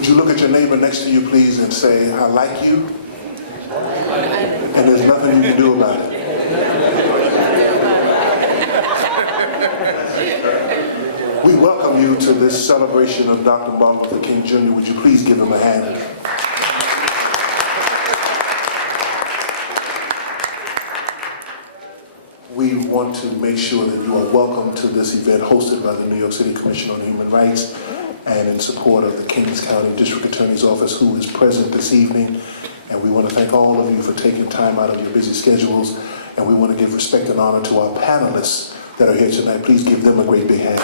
Would you look at your neighbor next to you, please, and say, I like you, and there's nothing you can do about it. We welcome you to this celebration of Dr. Martin Luther King Jr. Would you please give him a hand? We want to make sure that you are welcome to this event hosted by the New York City Commission on Human Rights and in support of the Kings County District Attorney's Office, who is present this evening. And we want to thank all of you for taking time out of your busy schedules. And we want to give respect and honor to our panelists that are here tonight. Please give them a great big hand.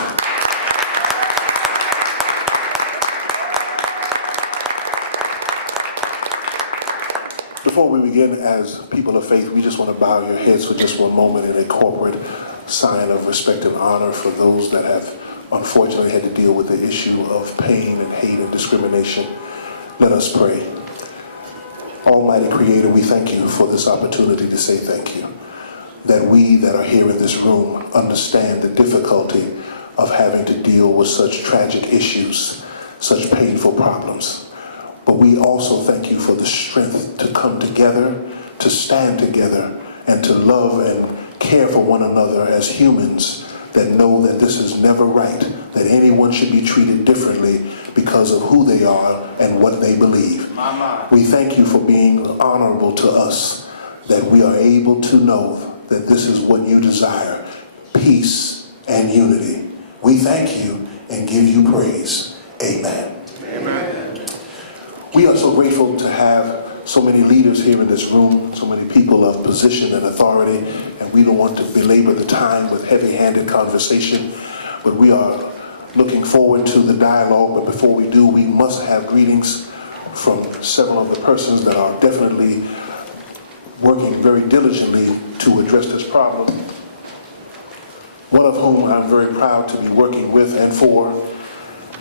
Before we begin, as people of faith, we just want to bow your heads for just one moment in a corporate sign of respect and honor for those that have unfortunately had to deal with the issue of pain and hate and discrimination. Let us pray. Almighty Creator, we thank you for this opportunity to say thank you. That we that are here in this room understand the difficulty of having to deal with such tragic issues, such painful problems. But we also thank you for the strength to come together, to stand together, and to love and care for one another as humans that know that this is never right, that anyone should be treated differently because of who they are and what they believe. We thank you for being honorable to us, that we are able to know that this is what you desire, peace and unity. We thank you and give you praise. Amen. Amen. We are so grateful to have so many leaders here in this room, so many people of position and authority, and we don't want to belabor the time with heavy-handed conversation, but we are looking forward to the dialogue. But before we do, we must have greetings from several of the persons that are definitely working very diligently to address this problem. One of whom I'm very proud to be working with and for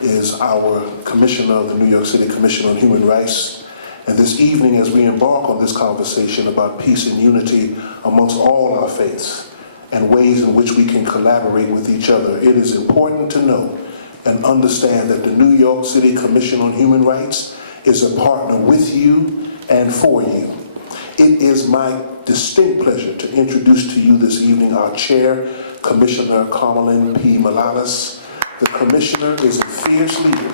is our Commissioner of the New York City Commission on Human Rights. And this evening, as we embark on this conversation about peace and unity amongst all our faiths and ways in which we can collaborate with each other, it is important to know and understand that the New York City Commission on Human Rights is a partner with you and for you. It is my distinct pleasure to introduce to you this evening our chair, Commissioner Carmelyn P. Malalas. The commissioner is a fierce leader,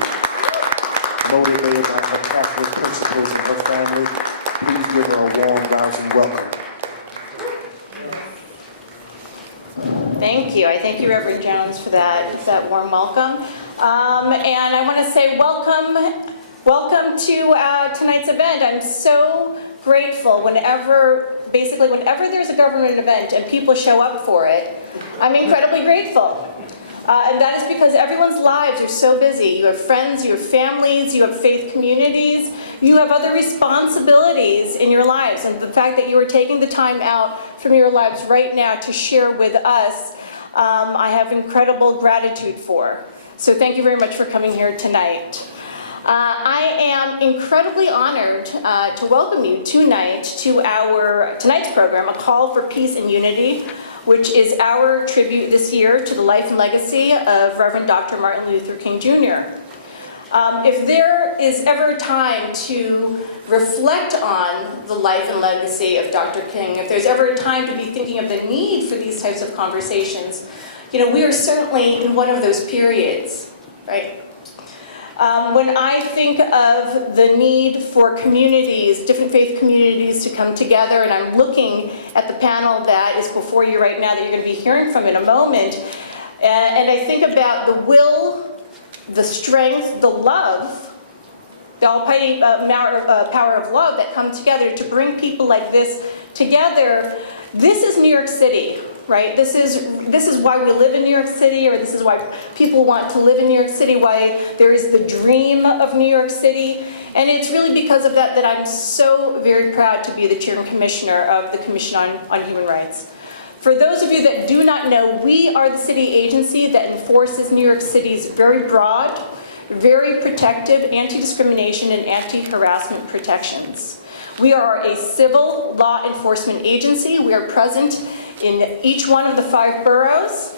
motivated by her Catholic principles and her family. Please give her a warm, rousing welcome. Thank you. I thank you, Reverend Jones, for that warm welcome. And I want to say welcome to tonight's event. I'm so grateful whenever there's a government event and people show up for it. I'm incredibly grateful. And that is because everyone's lives are so busy. You have friends, you have families, you have faith communities, you have other responsibilities in your lives. And the fact that you are taking the time out from your lives right now to share with us, I have incredible gratitude for. So thank you very much for coming here tonight. I am incredibly honored to welcome you tonight to our tonight's program, A Call for Peace and Unity, which is our tribute this year to the life and legacy of Reverend Dr. Martin Luther King Jr. If there is ever a time to reflect on the life and legacy of Dr. King, if there's ever a time to be thinking of the need for these types of conversations, we are certainly in one of those periods, right? When I think of the need for communities, different faith communities to come together, and I'm looking at the panel that is before you right now that you're going to be hearing from in a moment, and I think about the will, the strength, the love, the almighty power of love that come together to bring people like this together. This is New York City. Right? This is why we live in New York City, or this is why people want to live in New York City, why there is the dream of New York City. And it's really because of that I'm so very proud to be the Chair and Commissioner of the Commission on Human Rights. For those of you that do not know, we are the city agency that enforces New York City's very broad, very protective anti-discrimination and anti-harassment protections. We are a civil law enforcement agency. We are present in each one of the 5 boroughs,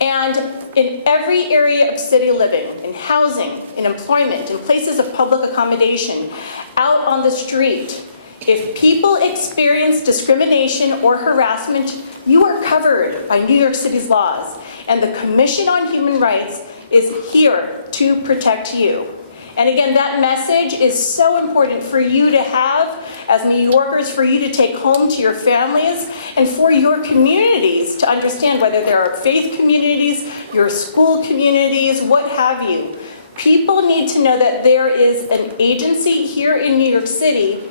And in every area of city living, in housing, in employment, in places of public accommodation, out on the street, if people experience discrimination or harassment, you are covered by New York City's laws. And the Commission on Human Rights is here to protect you. And again, that message is so important for you to have as New Yorkers, for you to take home to your families, and for your communities to understand, whether there are faith communities, your school communities, what have you. People need to know that there is an agency here in New York City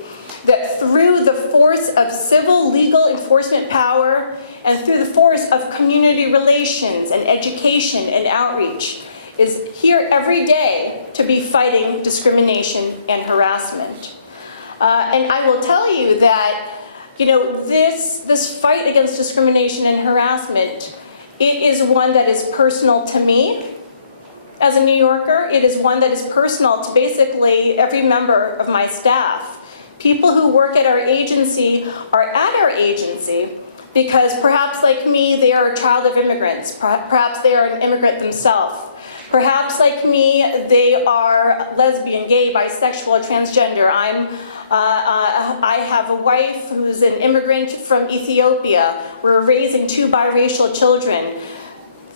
that, through the force of civil legal enforcement power and through the force of community relations and education and outreach, is here every day to be fighting discrimination and harassment. And I will tell you that, this fight against discrimination and harassment, it is one that is personal to me as a New Yorker. It is one that is personal to basically every member of my staff. People who work at our agency are at our agency because perhaps like me, they are a child of immigrants. Perhaps they are an immigrant themselves. Perhaps like me, they are lesbian, gay, bisexual, transgender. I have a wife who's an immigrant from Ethiopia. We're raising 2 biracial children.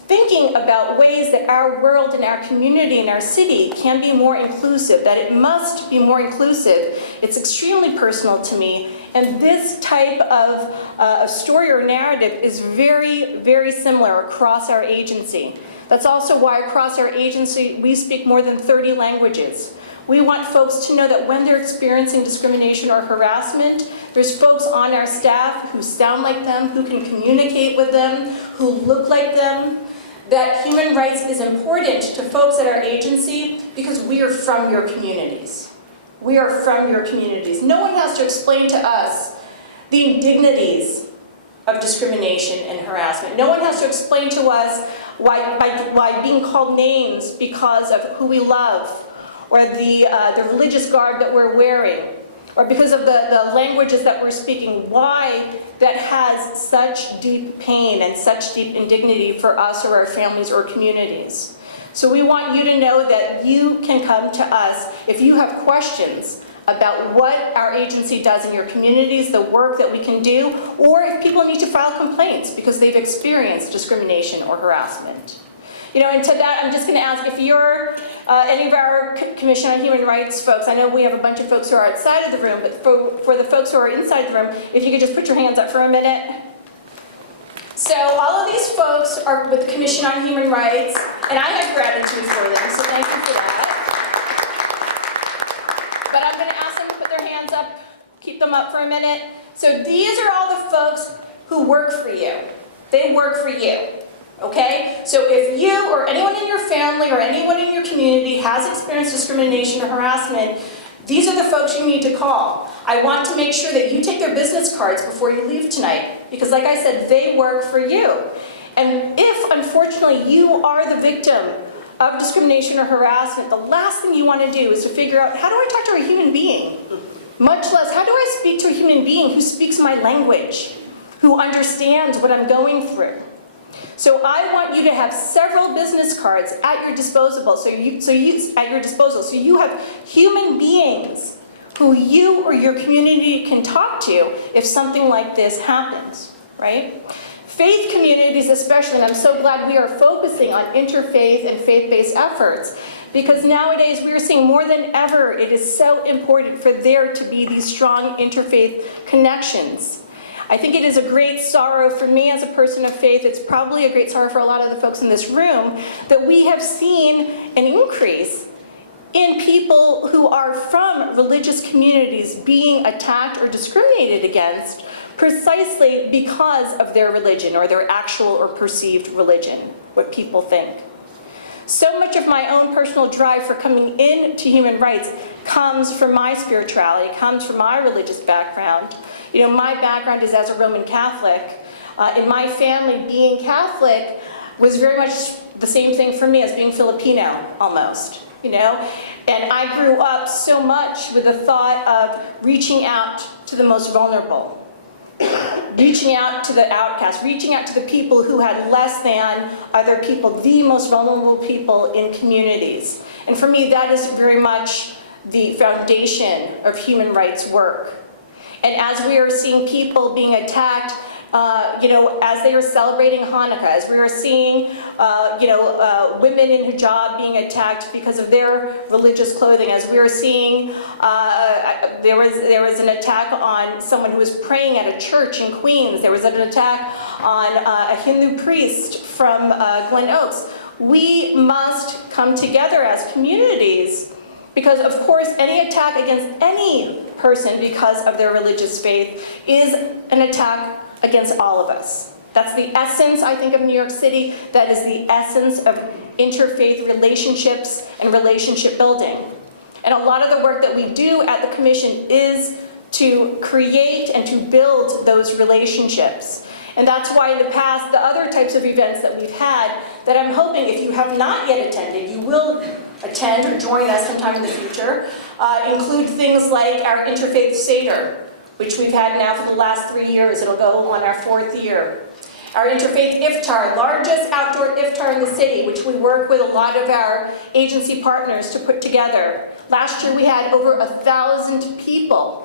Thinking about ways that our world and our community and our city can be more inclusive, that it must be more inclusive, it's extremely personal to me. And this type of story or narrative is very, very similar across our agency. That's also why across our agency, we speak more than 30 languages. We want folks to know that when they're experiencing discrimination or harassment, there's folks on our staff who sound like them, who can communicate with them, who look like them. That human rights is important to folks at our agency because we are from your communities. We are from your communities. No one has to explain to us the indignities of discrimination and harassment. No one has to explain to us why being called names because of who we love, or the religious garb that we're wearing, or because of the languages that we're speaking, why that has such deep pain and such deep indignity for us or our families or communities. So we want you to know that you can come to us if you have questions about what our agency does in your communities, the work that we can do, or if people need to file complaints because they've experienced discrimination or harassment. And to that, I'm just going to ask if you're any of our Commission on Human Rights folks. I know we have a bunch of folks who are outside of the room, but for the folks who are inside the room, if you could just put your hands up for a minute. So all of these folks are with the Commission on Human Rights, and I have gratitude for them, so thank you for that. But I'm going to ask them to put their hands up, keep them up for a minute. So these are all the folks who work for you. They work for you. Okay? So if you or anyone in your family or anyone in your community has experienced discrimination or harassment, these are the folks you need to call. I want to make sure that you take their business cards before you leave tonight, because like I said, they work for you. And if, unfortunately, you are the victim of discrimination or harassment, the last thing you want to do is to figure out, how do I talk to a human being? Much less, how do I speak to a human being who speaks my language, who understands what I'm going through? So I want you to have several business cards at your disposal. So you have human beings who you or your community can talk to if something like this happens, right? Faith communities especially, and I'm so glad we are focusing on interfaith and faith-based efforts, because nowadays we are seeing more than ever it is so important for there to be these strong interfaith connections. I think it is a great sorrow for me as a person of faith, it's probably a great sorrow for a lot of the folks in this room, that we have seen an increase in people who are from religious communities being attacked or discriminated against precisely because of their religion or their actual or perceived religion, what people think. So much of my own personal drive for coming into human rights comes from my spirituality, comes from my religious background. My background is as a Roman Catholic. In my family, being Catholic was very much the same thing for me as being Filipino, almost, And I grew up so much with the thought of reaching out to the most vulnerable. reaching out to the outcast, reaching out to the people who had less than other people, the most vulnerable people in communities. And for me, that is very much the foundation of human rights work. And as we are seeing people being attacked, as they are celebrating Hanukkah, as we are seeing, women in hijab being attacked because of their religious clothing, as we are seeing, there was an attack on someone who was praying at a church in Queens. There was an attack on a Hindu priest from Glen Oaks. We must come together as communities because, of course, any attack against any person because of their religious faith is an attack against all of us. That's the essence, I think, of New York City. That is the essence of interfaith relationships and relationship building. And a lot of the work that we do at the Commission is to create and to build those relationships. And that's why in the past, the other types of events that we've had, that I'm hoping if you have not yet attended, you will attend or join us sometime in the future, include things like our Interfaith Seder, which we've had now for the last 3 years. It'll go on our 4th year. Our Interfaith Iftar, largest outdoor iftar in the city, which we work with a lot of our agency partners to put together. Last year we had over 1,000 people,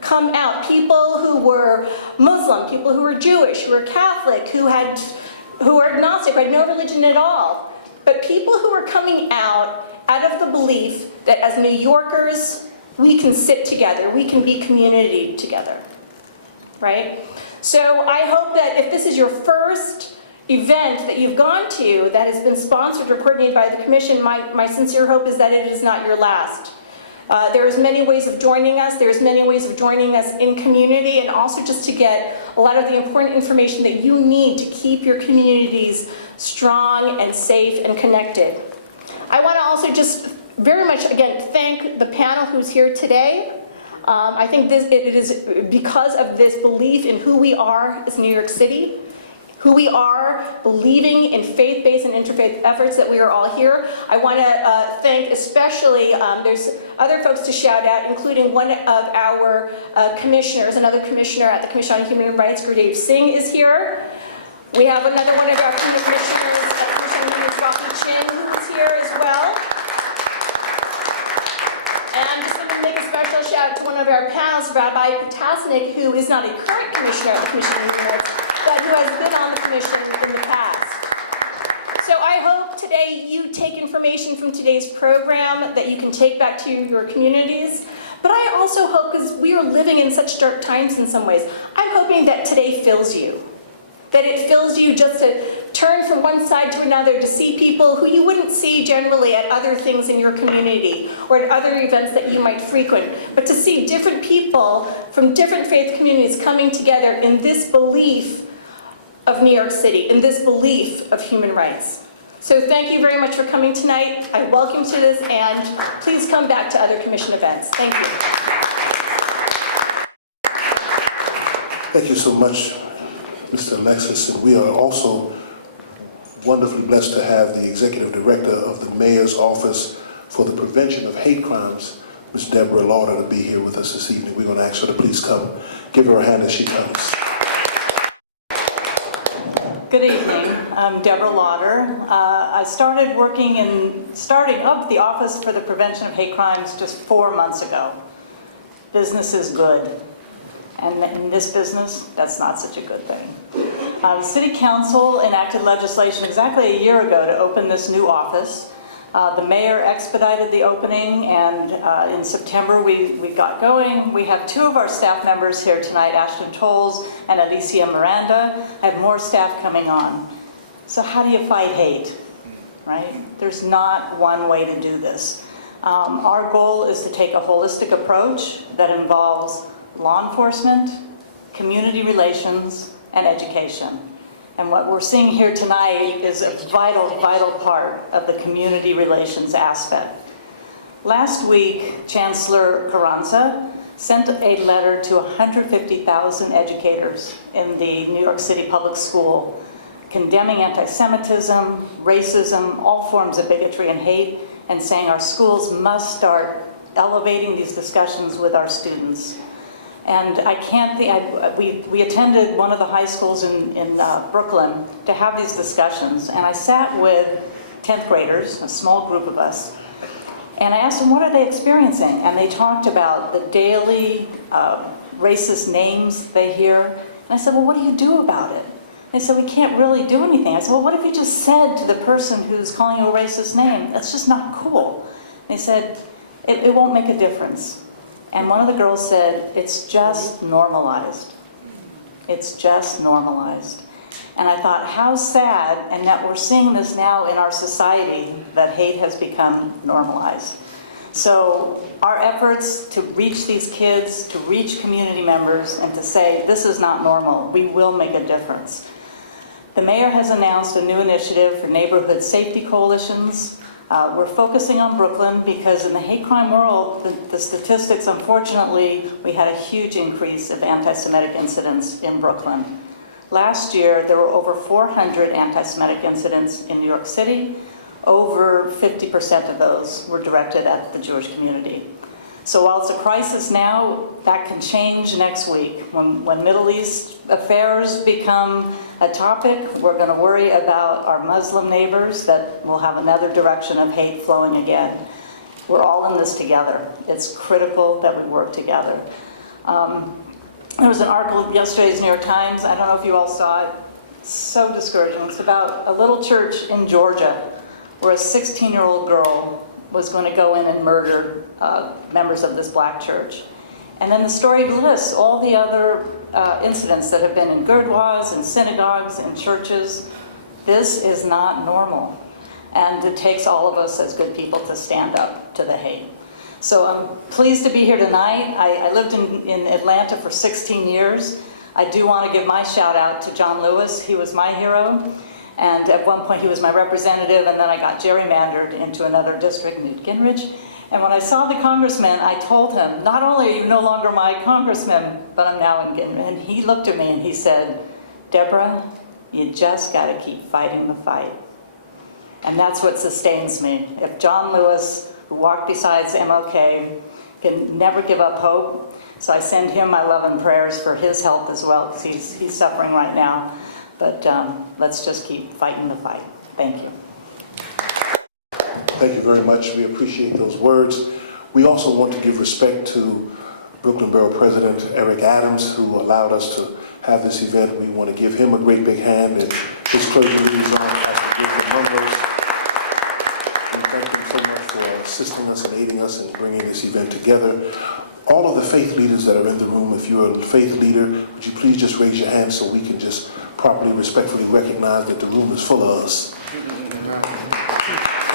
come out. People who were Muslim, people who were Jewish, who were Catholic, who were agnostic, who had no religion at all. But people who were coming out of the belief that as New Yorkers, we can sit together, we can be community together, right? So I hope that if this is your first event that you've gone to that has been sponsored or coordinated by the Commission, my sincere hope is that it is not your last. There's many ways of joining us. There's many ways of joining us in community and also just to get a lot of the important information that you need to keep your communities strong and safe and connected. I want to also just very much, again, thank the panel who's here today. I think it is because of this belief in who we are as New York City, who we are believing in faith-based and interfaith efforts that we are all here. I want to thank especially, there's other folks to shout out, including one of our commissioners, another commissioner at the Commission on Human Rights, Gurdeep Singh is here. We have another one of our commissioners, Commissioner Rafi Chin, who is here as well. And I'm just going to make a special shout out to one of our panels, Rabbi Potasnik, who is not a current commissioner of the Commission on Human Rights, but who has been on the Commission in the past. So I hope today you take information from today's program that you can take back to your communities. But I also hope, because we are living in such dark times in some ways, I'm hoping that today fills you. That it fills you just to turn from one side to another to see people who you wouldn't see generally at other things in your community or at other events that you might frequent, but to see different people from different faith communities coming together in this belief of New York City, in this belief of human rights. So thank you very much for coming tonight. I welcome you to this, and please come back to other Commission events. Thank you. Thank you so much, Mr. Alexis. And we are also wonderfully blessed to have the Executive Director of the Mayor's Office for the Prevention of Hate Crimes, Ms. Deborah Lauder, to be here with us this evening. We're going to ask her to please come. Give her a hand as she comes. Good evening. I'm Deborah Lauder. I started starting up the Office for the Prevention of Hate Crimes just 4 months ago. Business is good. And in this business, that's not such a good thing. The City Council enacted legislation exactly a year ago to open this new office. The mayor expedited the opening, and in September we got going. We have 2 of our staff members here tonight, Ashton Tolles and Alicia Miranda. I have more staff coming on. So how do you fight hate, right? There's not one way to do this. Our goal is to take a holistic approach that involves law enforcement, community relations, and education. And what we're seeing here tonight is a vital, vital part of the community relations aspect. Last week, Chancellor Carranza sent a letter to 150,000 educators in the New York City Public School, condemning anti-Semitism, racism, all forms of bigotry and hate, and saying our schools must start elevating these discussions with our students. And I can't think, we attended one of the high schools in Brooklyn to have these discussions, and I sat with 10th graders, a small group of us, and I asked them, what are they experiencing? And they talked about the daily racist names they hear. And I said, well, what do you do about it? They said, we can't really do anything. I said, well, what if you just said to the person who's calling you a racist name, that's just not cool? They said, it won't make a difference. And one of the girls said, it's just normalized. It's just normalized. And I thought, how sad, and that we're seeing this now in our society, that hate has become normalized. So our efforts to reach these kids, to reach community members, and to say, this is not normal, we will make a difference. The mayor has announced a new initiative for neighborhood safety coalitions. We're focusing on Brooklyn because in the hate crime world, the statistics, unfortunately, we had a huge increase of anti-Semitic incidents in Brooklyn. Last year, there were over 400 anti-Semitic incidents in New York City. Over 50% of those were directed at the Jewish community. So while it's a crisis now, that can change next week. When Middle East affairs become a topic, we're going to worry about our Muslim neighbors that will have another direction of hate flowing again. We're all in this together. It's critical that we work together. There was an article in yesterday's New York Times. I don't know if you all saw it. It's so discouraging. It's about a little church in Georgia where a 16-year-old girl was going to go in and murder members of this black church. And then the story lists all the other incidents that have been in gurdwas, in synagogues, in churches. This is not normal. And it takes all of us as good people to stand up to the hate. So I'm pleased to be here tonight. I lived in Atlanta for 16 years. I do want to give my shout out to John Lewis. He was my hero. And at one point he was my representative, and then I got gerrymandered into another district, Newt Gingrich. And when I saw the congressman, I told him, not only are you no longer my congressman, but I'm now in Gingrich. And he looked at me and he said, Deborah, you just got to keep fighting the fight. And that's what sustains me. If John Lewis, who walked beside MLK, can never give up hope, so I send him my love and prayers for his health as well, because he's suffering right now. But let's just keep fighting the fight. Thank you. Thank you very much. We appreciate those words. We also want to give respect to Brooklyn Borough President Eric Adams, who allowed us to have this event. We want to give him a great big hand, and his clergy liaison, Pastor Jacob Munros. We thank him so much for assisting us and aiding us in bringing this event together. All of the faith leaders that are in the room, if you're a faith leader, would you please just raise your hand so we can just properly, respectfully recognize that the room is full of us.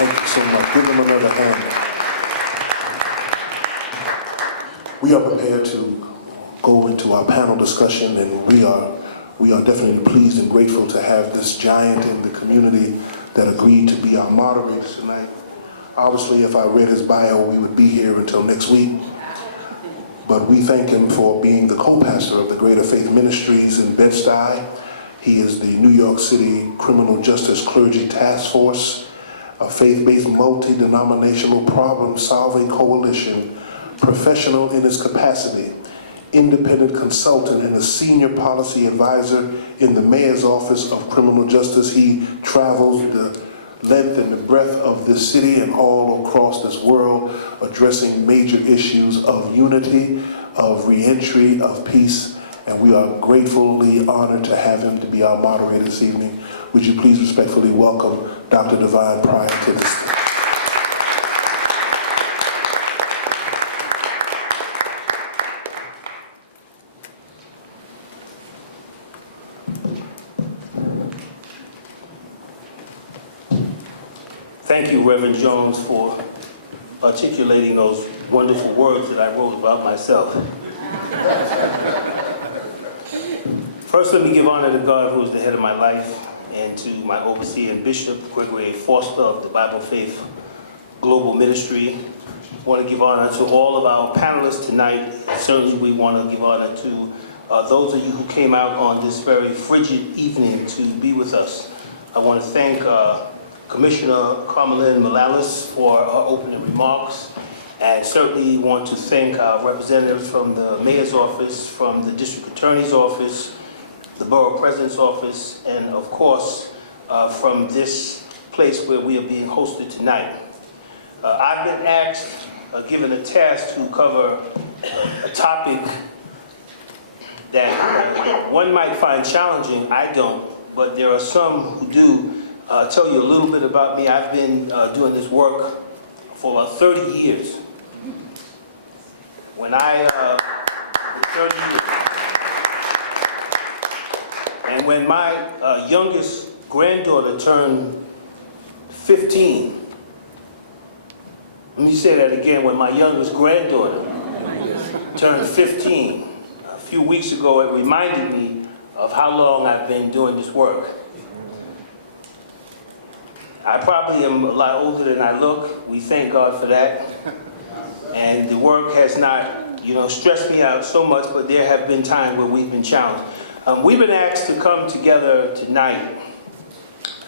Thank you so much. Give them another hand. We are prepared to go into our panel discussion, and we are definitely pleased and grateful to have this giant in the community that agreed to be our moderators tonight. Obviously, if I read his bio, we would be here until next week. But we thank him for being the co-pastor of the Greater Faith Ministries in Bed-Stuy. He is the New York City Criminal Justice Clergy Task Force, a faith-based multi-denominational problem-solving coalition, professional in his capacity, independent consultant and a senior policy advisor in the Mayor's Office of Criminal Justice. He travels the length and the breadth of this city and all across this world, addressing major issues of unity, of reentry, of peace, and we are gratefully honored to have him to be our moderator this evening. Would you please respectfully welcome Dr. Divine Pryor to this stage. Thank you, Reverend Jones, for articulating those wonderful words that I wrote about myself. First, let me give honor to God, who is the head of my life, and to my overseer and Bishop Gregory A. Foster of the Bible Faith Global Ministry. I want to give honor to all of our panelists tonight. Certainly, we want to give honor to those of you who came out on this very frigid evening to be with us. I want to thank Commissioner Carmelyn Morales for her opening remarks, And certainly want to thank our representatives from the mayor's office, from the district attorney's office, the borough president's office, and of course, from this place where we are being hosted tonight. I've been asked, given a task to cover a topic that one might find challenging. I don't, but there are some who do. Tell you a little bit about me. I've been doing this work for about 30 years. When I, 30 years. And when my youngest granddaughter turned 15, let me say that again, when my youngest granddaughter turned 15, a few weeks ago, it reminded me of how long I've been doing this work. I probably am a lot older than I look. We thank God for that. And the work has not, stressed me out so much, but there have been times where we've been challenged. We've been asked to come together tonight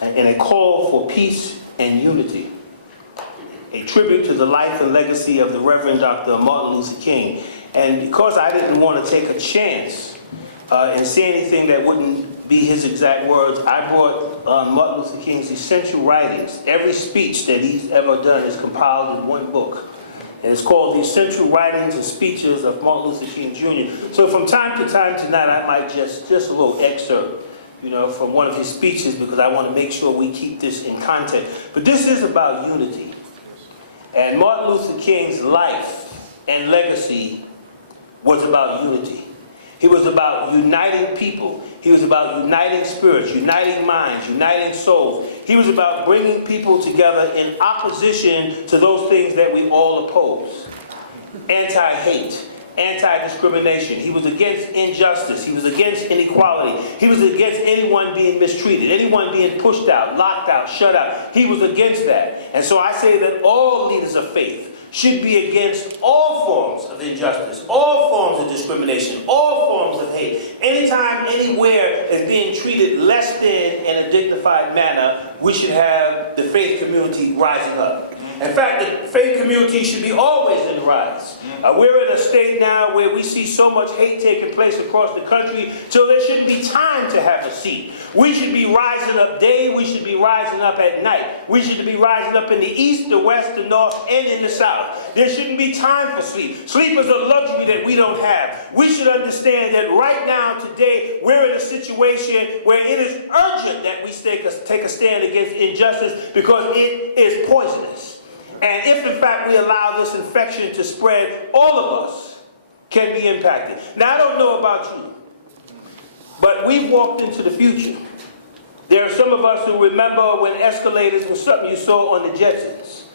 in a call for peace and unity, a tribute to the life and legacy of the Reverend Dr. Martin Luther King. And because I didn't want to take a chance and say anything that wouldn't be his exact words, I brought Martin Luther King's essential writings. Every speech that he's ever done is compiled in one book. And it's called The Essential Writings and Speeches of Martin Luther King Jr. So from time to time tonight, I might just a little excerpt, from one of his speeches, because I want to make sure we keep this in context. But this is about unity. And Martin Luther King's life and legacy was about unity. He was about uniting people. He was about uniting spirits, uniting minds, uniting souls. He was about bringing people together in opposition to those things that we all oppose. Anti-hate, anti-discrimination. He was against injustice. He was against inequality. He was against anyone being mistreated, anyone being pushed out, locked out, shut out. He was against that. And so I say that all leaders of faith should be against all forms of injustice, all forms of discrimination, all forms of hate. Anytime, anywhere is being treated less than in a dignified manner, we should have the faith community rising up. In fact, the faith community should be always in the rise. We're in a state now where we see so much hate taking place across the country, so there shouldn't be time to have a seat. We should be rising up day, we should be rising up at night. We should be rising up in the east, the west, the north, and in the south. There shouldn't be time for sleep. Sleep is a luxury that we don't have. We should understand that right now, today, we're in a situation where it is urgent that we take a stand against injustice, because it is poisonous. And if, in fact, we allow this infection to spread, all of us can be impacted. Now, I don't know about you, but we've walked into the future. There are some of us who remember when escalators was something you saw on the Jetsons,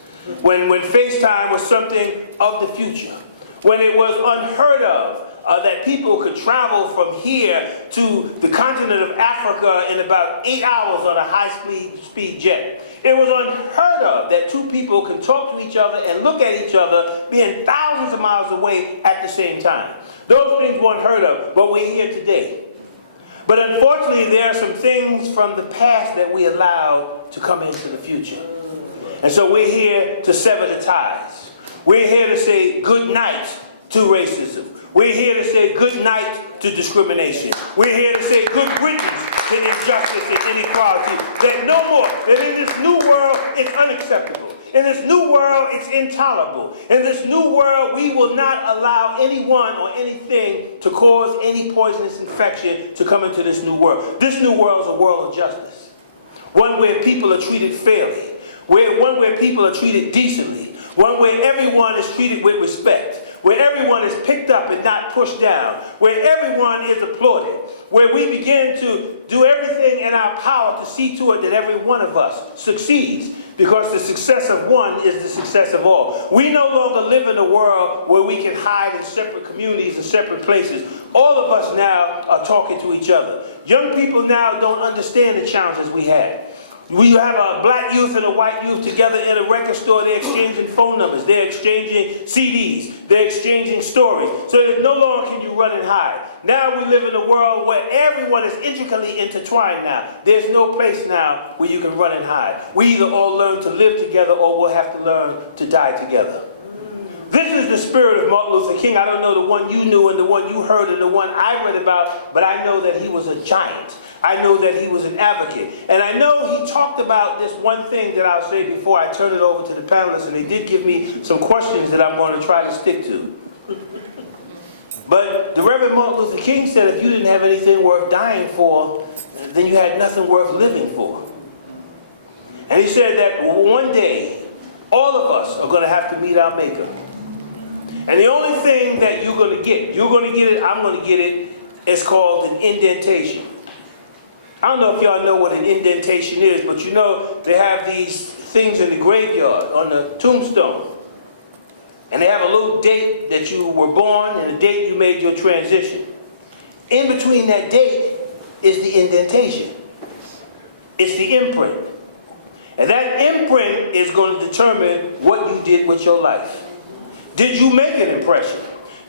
when FaceTime was something of the future, when it was unheard of that people could travel from here to the continent of Africa in about 8 hours on a high-speed jet. It was unheard of that two people could talk to each other and look at each other being thousands of miles away at the same time. Those things weren't heard of, but we're here today. But unfortunately, there are some things from the past that we allow to come into the future. And so we're here to sever the ties. We're here to say good night to racism. We're here to say good night to discrimination. We're here to say good riddance to injustice and inequality. That no more, that in this new world, it's unacceptable. In this new world, it's intolerable. In this new world, we will not allow anyone or anything to cause any poisonous infection to come into this new world. This new world is a world of justice. One where people are treated fairly. One where people are treated decently. One where everyone is treated with respect. Where everyone is picked up and not pushed down, where everyone is applauded, where we begin to do everything in our power to see to it that every one of us succeeds, because the success of one is the success of all. We no longer live in a world where we can hide in separate communities and separate places. All of us now are talking to each other. Young people now don't understand the challenges we had. We have a black youth and a white youth together in a record store. They're exchanging phone numbers. They're exchanging CDs. They're exchanging stories. So that no longer can you run and hide. Now we live in a world where everyone is intricately intertwined now. There's no place now where you can run and hide. We either all learn to live together or we'll have to learn to die together. This is the spirit of Martin Luther King. I don't know the one you knew and the one you heard and the one I read about, but I know that he was a giant. I know that he was an advocate. And I know he talked about this one thing that I'll say before I turn it over to the panelists, and they did give me some questions that I'm going to try to stick to. But the Reverend Martin Luther King said if you didn't have anything worth dying for, then you had nothing worth living for. And he said that one day, all of us are going to have to meet our Maker. And the only thing that you're going to get it, I'm going to get it, it's called an indentation. I don't know if y'all know what an indentation is, but you know they have these things in the graveyard on the tombstone. And they have a little date that you were born and the date you made your transition. In between that date is the indentation. It's the imprint. And that imprint is going to determine what you did with your life. Did you make an impression?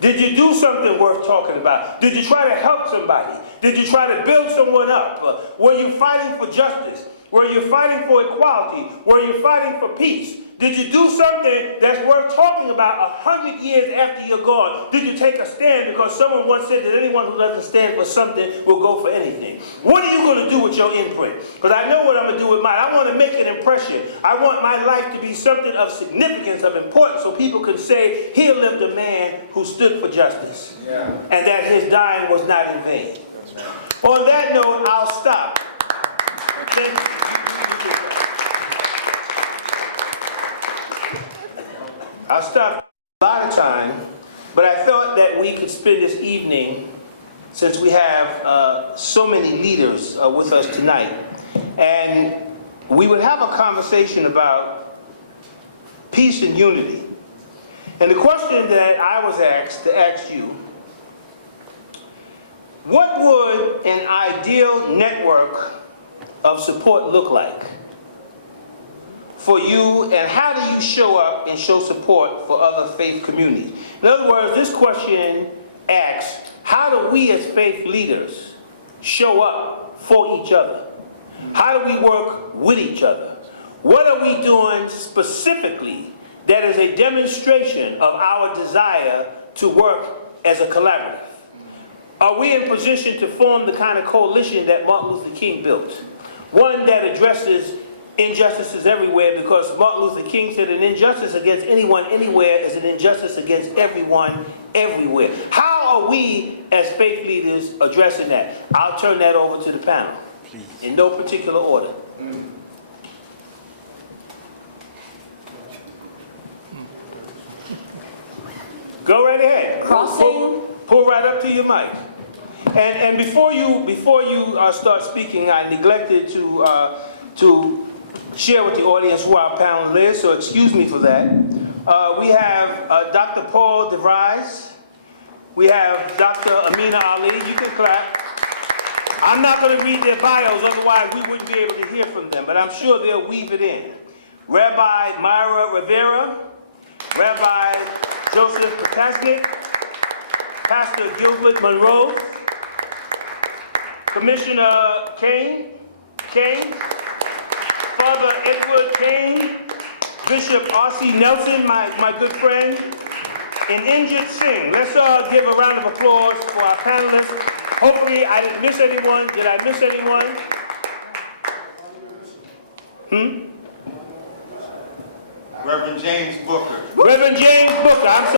Did you do something worth talking about? Did you try to help somebody? Did you try to build someone up? Were you fighting for justice? Were you fighting for equality? Were you fighting for peace? Did you do something that's worth talking about 100 years after you're gone? Did you take a stand? Because someone once said that anyone who doesn't stand for something will go for anything. What are you going to do with your imprint? Because I know what I'm going to do with mine. I want to make an impression. I want my life to be something of significance, of importance, so people can say, here lived a man who stood for justice. Yeah. And that his dying was not in vain. That's right. On that note, I'll stop. Thank you. I'll stop a lot of time, but I thought that we could spend this evening, since we have so many leaders with us tonight, and we would have a conversation about peace and unity. And the question that I was asked to ask you, what would an ideal network of support look like for you, and how do you show up and show support for other faith communities? In other words, this question asks, how do we as faith leaders show up for each other? How do we work with each other? What are we doing specifically that is a demonstration of our desire to work as a collaborative? Are we in position to form the kind of coalition that Martin Luther King built? One that addresses injustices everywhere, because Martin Luther King said an injustice against anyone anywhere is an injustice against everyone everywhere. How are we as faith leaders addressing that? I'll turn that over to the panel. Please. In no particular order. Go right ahead. Pull right up to your mic. And before you start speaking, I neglected to share with the audience who our panel is, so excuse me for that. We have Dr. Paul DeVries. We have Dr. Amina Ali. You can clap. I'm not going to read their bios, otherwise we wouldn't be able to hear from them, but I'm sure they'll weave it in. Rabbi Myra Rivera, Rabbi Joseph Potasnik, Pastor Gilbert Monroe, Commissioner Kane, Father Edward Kane, Bishop R.C. Nelson, my good friend, and Injit Singh. Let's give a round of applause for our panelists. Hopefully I didn't miss anyone. Did I miss anyone? Reverend James Booker. Reverend James Booker. I'm sorry.